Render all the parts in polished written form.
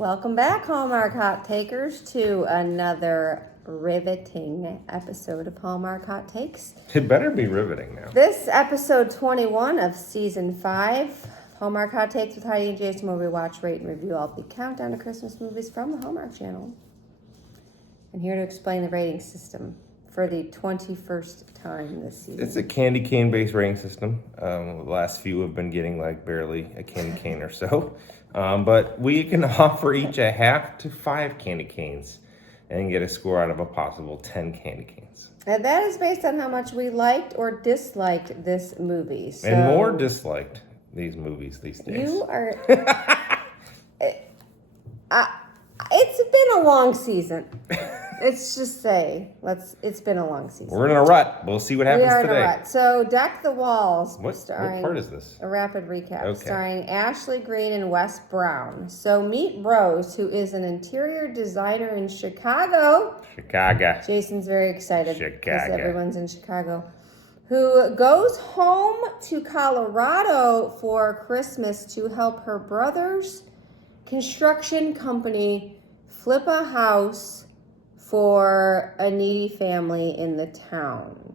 Welcome back, Hallmark Hot Takers, to another riveting episode of Hallmark Hot Takes. It better be riveting now. This episode 21 of season 5, Hallmark Hot Takes with Heidi and Jason, where we watch, rate, and review all the countdown to Christmas movies from the Hallmark Channel. And here to explain the rating system for the 21st time this season. It's a candy cane based rating system. The last few have been getting like barely a candy cane or so. But we can offer each a half to 5 candy canes and get a score out of a possible 10 candy canes. And that is based on how much we liked or disliked this movie. So and more disliked these movies these days. You are... it's been a long season. Let's just say, it's been a long season. We're in a rut. We'll see what happens today. We are in a rut. So, Deck the Walls. What part is this? A rapid recap. Okay. Starring Ashley Greene and Wes Brown. So, meet Rose, who is an interior designer in Chicago. Jason's very excited because everyone's in Chicago. Who goes home to Colorado for Christmas to help her brother's construction company flip a house for a needy family in the town.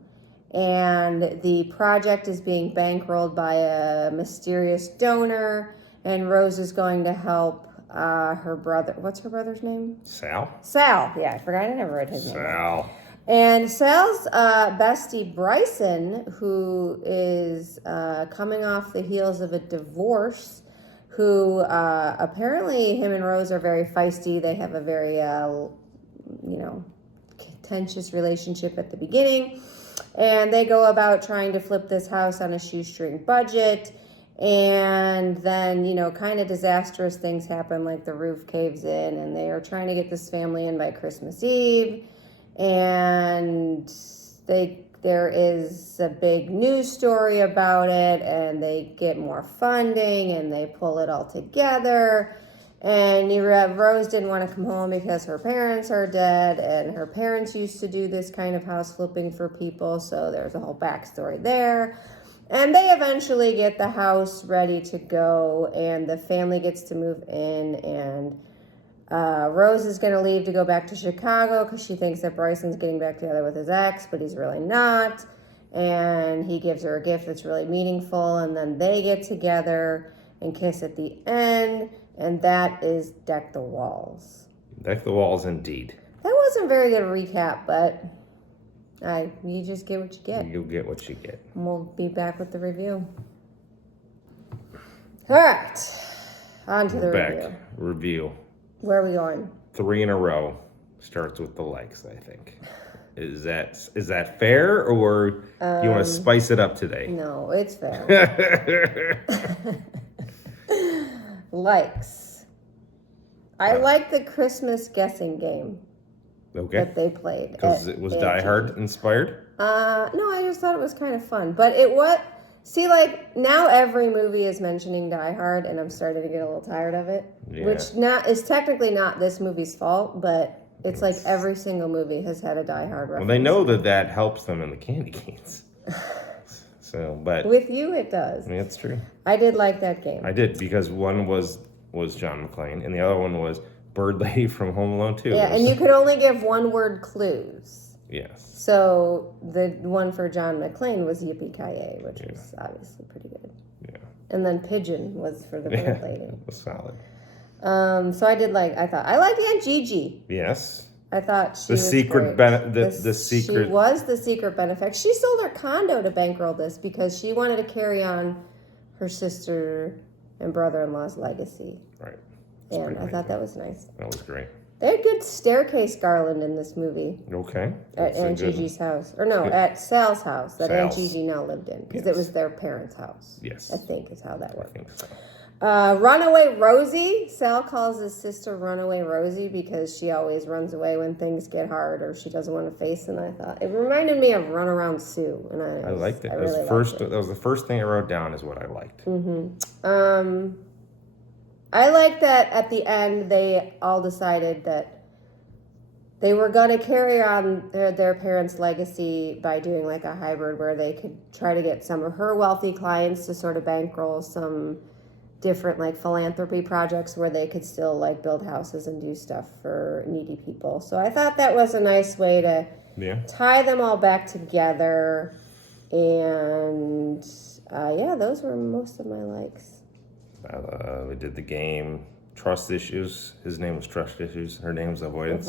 And the project is being bankrolled by a mysterious donor, and Rose is going to help her brother. What's her brother's name? Sal. Yeah, I forgot. I never read his name. Sal. And Sal's bestie, Bryson, who is coming off the heels of a divorce, who apparently him and Rose are very feisty. They have a very contentious relationship at the beginning, and they go about trying to flip this house on a shoestring budget, and then kind of disastrous things happen, like the roof caves in, and they are trying to get this family in by Christmas Eve, and there is a big news story about it, and they get more funding, and they pull it all together. And Rose didn't want to come home because her parents are dead, and her parents used to do this kind of house flipping for people, so there's a whole backstory there. And they eventually get the house ready to go, and the family gets to move in, and Rose is going to leave to go back to Chicago because she thinks that Bryson's getting back together with his ex, but he's really not. And he gives her a gift that's really meaningful, and then they get together and kiss at the end. And that is Deck the Walls. Deck the Walls, indeed. That wasn't a very good recap, but you just get what you get. You'll get what you get. And we'll be back with the review. All right. On to the Review. Where are we going? 3 in a row. Starts with the likes, I think. Is that fair, or do you want to spice it up today? No, it's fair. Likes. I like the Christmas guessing game that they played. Because it was Die Hard inspired? No, I just thought it was kind of fun. But now every movie is mentioning Die Hard, and I'm starting to get a little tired of it. Yeah. Which is technically not this movie's fault, but it's like every single movie has had a Die Hard reference. Well, they know that helps them in the candy canes. But with you, it does. I mean, that's true. I did like that game. I did, because one was John McClane, and the other one was Bird Lady from Home Alone 2. Yeah, and you could only give one-word clues. Yes. So the one for John McClane was Yippee-Ki-Yay, which was obviously pretty good. Yeah. And then Pigeon was for the Bird Lady. It was solid. So I like Aunt Gigi. Yes. I thought she the was secret great. the secret. She was the secret benefactor. She sold her condo to bankroll this because she wanted to carry on her sister and brother-in-law's legacy. Right. And I thought that was nice. That was great. They had good staircase garland in this movie. Okay. At Aunt Gigi's house. Or no, at Sal's house that Aunt Gigi now lived in. Because it was their parents' house. Yes. I think is how that worked. I think so. Run Away Rosie. Sal calls his sister Run Away Rosie because she always runs away when things get hard or she doesn't want to face. And I thought it reminded me of Run Around Sue. And I liked it. That was the first thing I wrote down is what I liked. Mm-hmm. I like that at the end they all decided that they were going to carry on their parents' legacy by doing like a hybrid where they could try to get some of her wealthy clients to sort of bankroll some different like philanthropy projects where they could still like build houses and do stuff for needy people. So I thought that was a nice way to tie them all back together. And those were most of my likes. We did the game Trust Issues. His name was Trust Issues. Her name was Avoidance.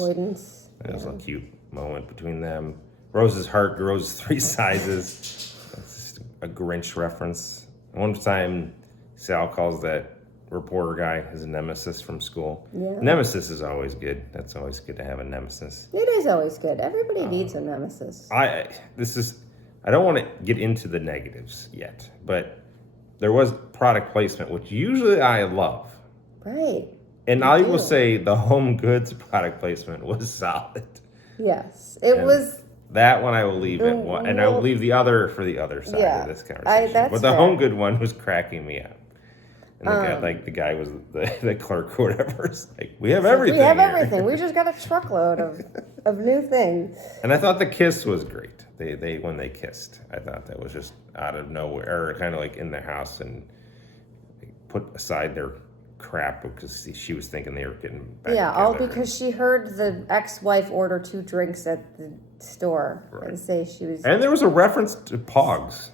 It was a cute moment between them. Rose's heart grows 3 sizes. That's just a Grinch reference. One time, Sal calls that reporter guy his nemesis from school. Yeah. Nemesis is always good. That's always good to have a nemesis. It is always good. Everybody needs a nemesis. I don't want to get into the negatives yet, but there was product placement, which usually I love. Right. And I will say the Home Goods product placement was solid. Yes, it was. That one I will leave at one, and I will leave the other for the other side of this conversation. But the Home Good one was cracking me up. And the guy was the clerk or whatever. It's like, we have everything. We have everything. We just got a truckload of new things. And I thought the kiss was great. They when they kissed, I thought that was just out of nowhere, or kind of like in the house, and they put aside their crap because she was thinking they were getting back together. All because she heard the ex-wife order 2 drinks at the store and say she was. And there was a reference to Pogs.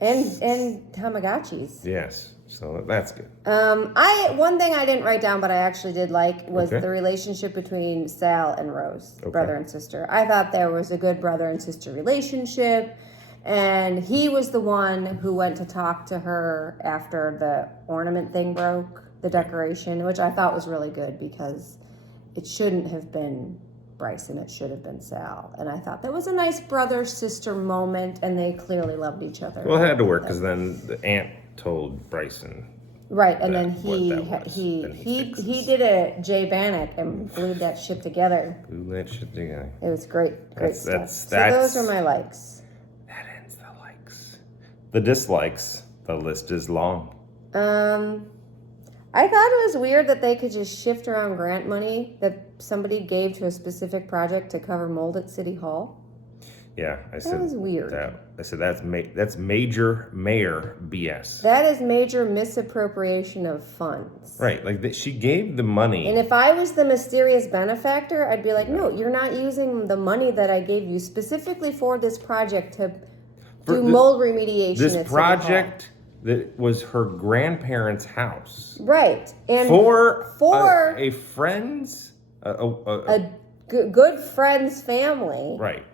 And Tamagotchis. Yes, so that's good. One thing I didn't write down, but I actually did like was the relationship between Sal and Rose, brother and sister. I thought there was a good brother and sister relationship, and he was the one who went to talk to her after the ornament thing broke, the decoration, which I thought was really good because it shouldn't have been Bryson, it should have been Sal. And I thought that was a nice brother-sister moment, and they clearly loved each other. Well, it had to work because then the aunt told Bryson. Right, and then he did a Jay Bannock and glued that shit together. It was great stuff. So those are my likes. That ends the likes. The dislikes, the list is long. I thought it was weird that they could just shift around grant money that somebody gave to a specific project to cover mold at City Hall. Yeah, I said that was weird. I said that's major mayor BS. That is major misappropriation of funds. Right, like she gave the money. And if I was the mysterious benefactor, I'd be like, no, you're not using the money that I gave you specifically for this project to do mold remediation. This project that was her grandparents' house. Right, and for a friend's a good friend's family. Right.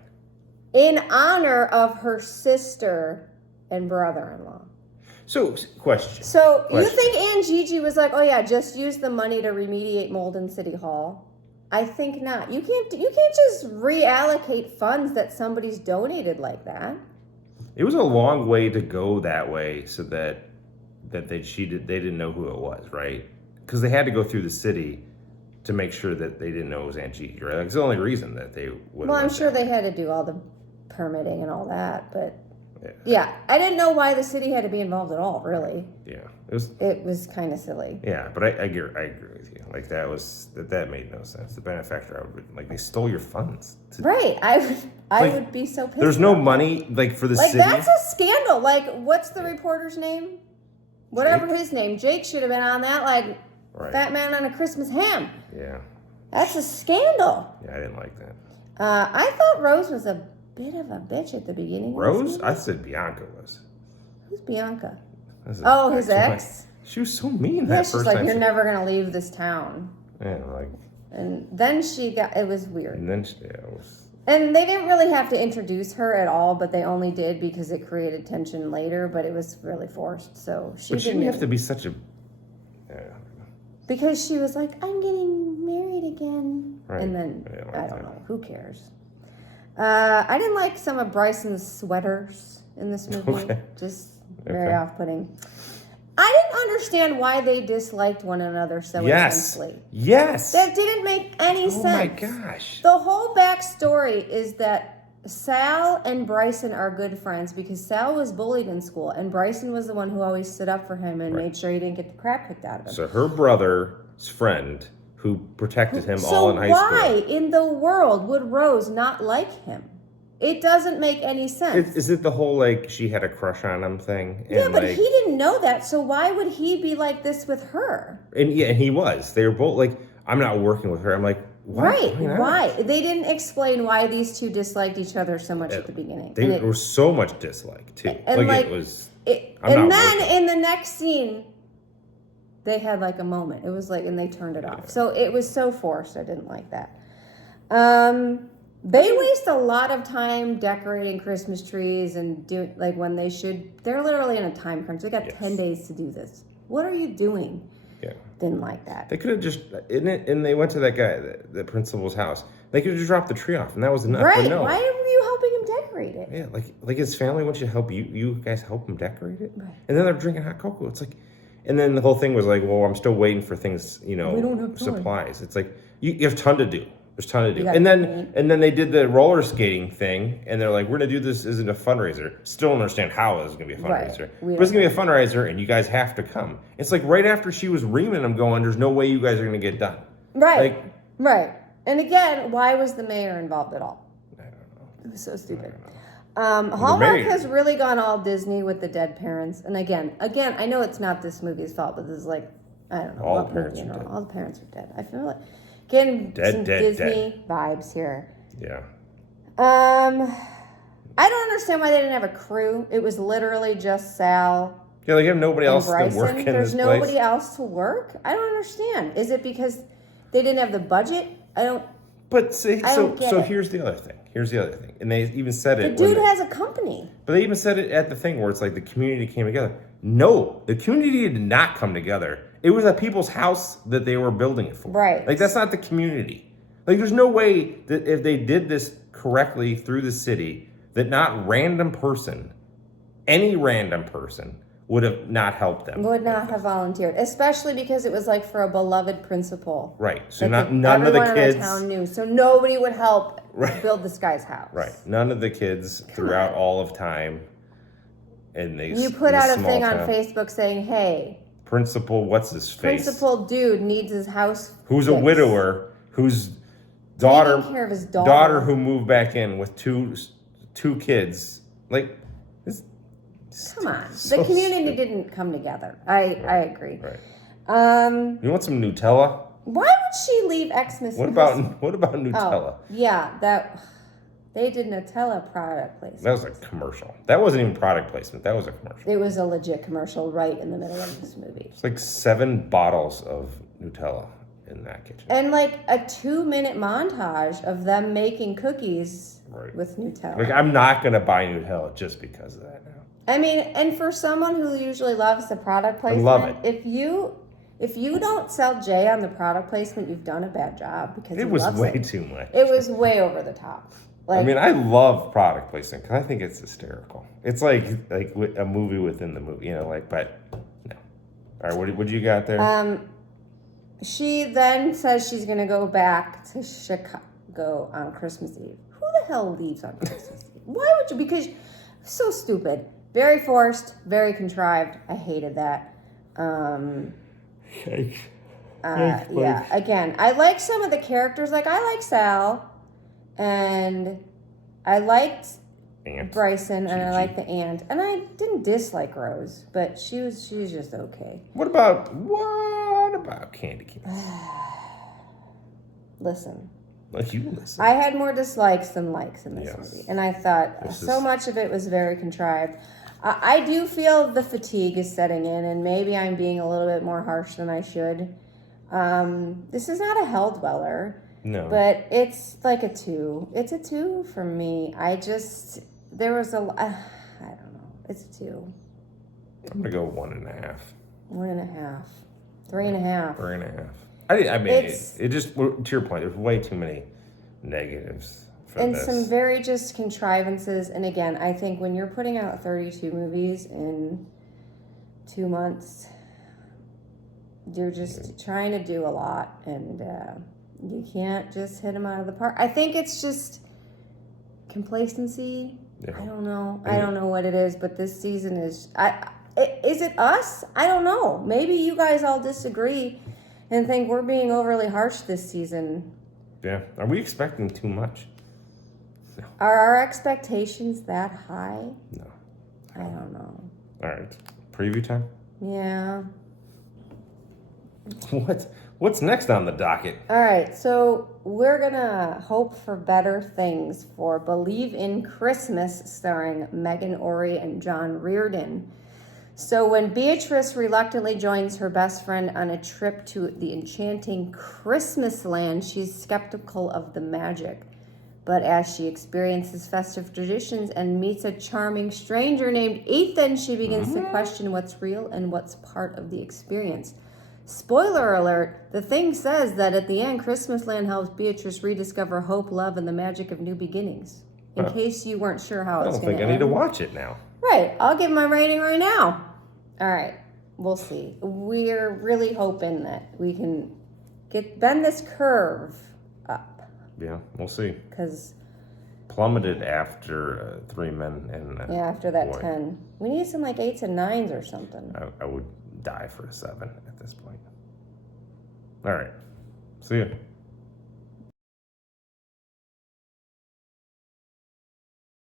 In honor of her sister and brother-in-law. So, question. You think Aunt Gigi was like, oh yeah, just use the money to remediate mold in City Hall? I think not. You can't just reallocate funds that somebody's donated like that. It was a long way to go that way, so that they didn't know who it was, right? Because they had to go through the city to make sure that they didn't know it was Aunt Gigi, right? Like, it's the only reason that they would. Well, I'm sure they had to do all the permitting and all that, but yeah, I didn't know why the city had to be involved at all, really. Yeah, it was kind of silly. Yeah, but I agree with you. Like that made no sense. The benefactor, they stole your funds. Right, I would be so pissed. There's no money for the city. That's a scandal. What's the reporter's name? Whatever his name, Jake should have been on that. Fat man on a Christmas ham. Yeah, that's a scandal. Yeah, I didn't like that. I thought Rose was a bit of a bitch at the beginning. Rose? I said Bianca was. Who's Bianca? His ex? She was so mean that first time. She's like, you're never going to leave this town. Yeah, And then it was weird. And then it was. And they didn't really have to introduce her at all, but they only did because it created tension later, but it was really forced, so she But she didn't have to be such a. Because she was like, I'm getting married again. Right. And then, I don't know, who cares? I didn't like some of Bryson's sweaters in this movie. Just very off-putting. I didn't understand why they disliked one another so intensely. Yes. That didn't make any sense. Oh my gosh. The whole backstory is that Sal and Bryson are good friends because Sal was bullied in school and Bryson was the one who always stood up for him and made sure he didn't get the crap kicked out of him. So her brother's friend who protected him all in high school. So why in the world would Rose not like him? It doesn't make any sense. Is it the whole, like, she had a crush on him thing? And, yeah, but like, he didn't know that, so why would he be like this with her? And he was. They were both like, I'm not working with her. I'm like, what? Right. Why? They didn't explain why these two disliked each other so much at the beginning. There was so much dislike, too. And like it was... and then in the next scene, they had like a moment. It was like, and they turned it off. Yeah. So it was so forced. I didn't like that. They waste a lot of time decorating Christmas trees and doing like when they should. They're literally in a time crunch. They got 10 days to do this. What are you doing? Yeah. Didn't like that. They could have just, and they went to that guy, the principal's house. They could have just dropped the tree off, and that was enough. Right? But no. Why were you helping him decorate it? Yeah, like his family wants you to help you guys help him decorate it, Right. and then they're drinking hot cocoa. It's like, and then the whole thing was like, well, I'm still waiting for things, We don't have time. supplies. It's like you have a ton to do. There's a ton to do. You And gotta then they did the roller skating thing, and they're like, we're gonna do this as a fundraiser. Still don't understand how it's gonna be a fundraiser, Right. but it's gonna be a fundraiser, and you guys have to come. It's like right after she was reaming them, going, there's no way you guys are gonna get done. Right. Like, right. And again, why was the mayor involved at all? I don't know. It was so stupid. Hallmark mayor- has really gone all Disney with the dead parents. And again, I know it's not this movie's fault, but this is like, I don't know. All what the parents movie, are dead. All the parents are dead. I feel like getting some Disney vibes here. Yeah. I don't understand why they didn't have a crew. It was literally just Sal Yeah, like you have nobody and else to work Bryson. in There's this nobody place. else to work. I don't understand. Is it because they didn't have the budget? I don't. But see, I so don't get so it. here's the other thing. And they even said The it. dude has a company. But they even said it at the thing where it's like the community came together. No, the community did not come together. It was at people's house that they were building it for. Right. Like that's not the community. Like there's no way that if they did this correctly through the city, that not any random person would have not helped them. Would not have volunteered, especially because it was like for a beloved principal. Right. So That none of the everyone kids. in the town knew, so nobody would help Right. build this guy's house. Right. None of the kids throughout all of time. And they You put out a thing on Facebook saying, "Hey, Principal, what's his face? principal dude needs his house Who's a fixed." widower, whose Taking care of his daughter who moved back in with two kids. Like, this. Come on, so the community stupid. didn't come together. I agree. Right. You want some Nutella? Why would she leave Xmas? What about Nutella? Oh, yeah, that they did Nutella product placement. That was a commercial. That wasn't even product placement. That was a commercial. It was a legit commercial right in the middle of this movie. It's like 7 bottles of Nutella in that kitchen. And like a 2-minute montage of them making cookies with Nutella. Like, I'm not gonna buy Nutella just because of that now. I mean, and for someone who usually loves the product placement, love it. If you don't sell Jay on the product placement, you've done a bad job because It he was loves way it. too much. It was way over the top. Like, I mean, I love product placement because I think it's hysterical. It's like a movie within the movie, but no. All right, what you got there? She then says she's going to go back to Chicago on Christmas Eve. Who the hell leaves on Christmas Eve? Why would you? Because so stupid. Very forced, very contrived. I hated that. Yeah, again, I like some of the characters. Like, I like Sal, and I liked Bryson, and I liked the aunt, and I didn't dislike Rose, but she was just okay. What about Candy Cane? Listen. Let you listen. I had more dislikes than likes in this movie, and I thought much of it was very contrived. I do feel the fatigue is setting in, and maybe I'm being a little bit more harsh than I should. This is not a hell dweller. No. But it's like a 2. It's a 2 for me. There was I don't know. It's a 2. I'm going to go 1.5. 1.5. 3.5. 3.5. I mean, it just, to your point, there's way too many negatives from this. Some very just contrivances. And again, I think when you're putting out 32 movies in 2 months, you're just trying to do a lot. And you can't just hit them out of the park. I think it's just complacency. Yeah. I don't know. I don't know what it is, but this season is... Is it us? I don't know. Maybe you guys all disagree and think we're being overly harsh this season. Yeah. Are we expecting too much? Are our expectations that high? No. I don't know. All right. Preview time? Yeah. What's next on the docket? All right, so we're gonna hope for better things for Believe in Christmas, starring Megan Ory and John Reardon. So when Beatrice reluctantly joins her best friend on a trip to the enchanting Christmas land, she's skeptical of the magic. But as she experiences festive traditions and meets a charming stranger named Ethan, she begins to question what's real and what's part of the experience. Spoiler alert, the thing says that at the end, Christmasland helps Beatrice rediscover hope, love, and the magic of new beginnings. In case you weren't sure how it's I don't going to think end. I need to watch it now. Right, I'll give my rating right now. All right, we'll see. We're really hoping that we can bend this curve up. Yeah, we'll see. Because plummeted after 3 Men and after that boy. 10. We need some like 8s and 9s or something. I would die for a 7 at this point. All right. See ya.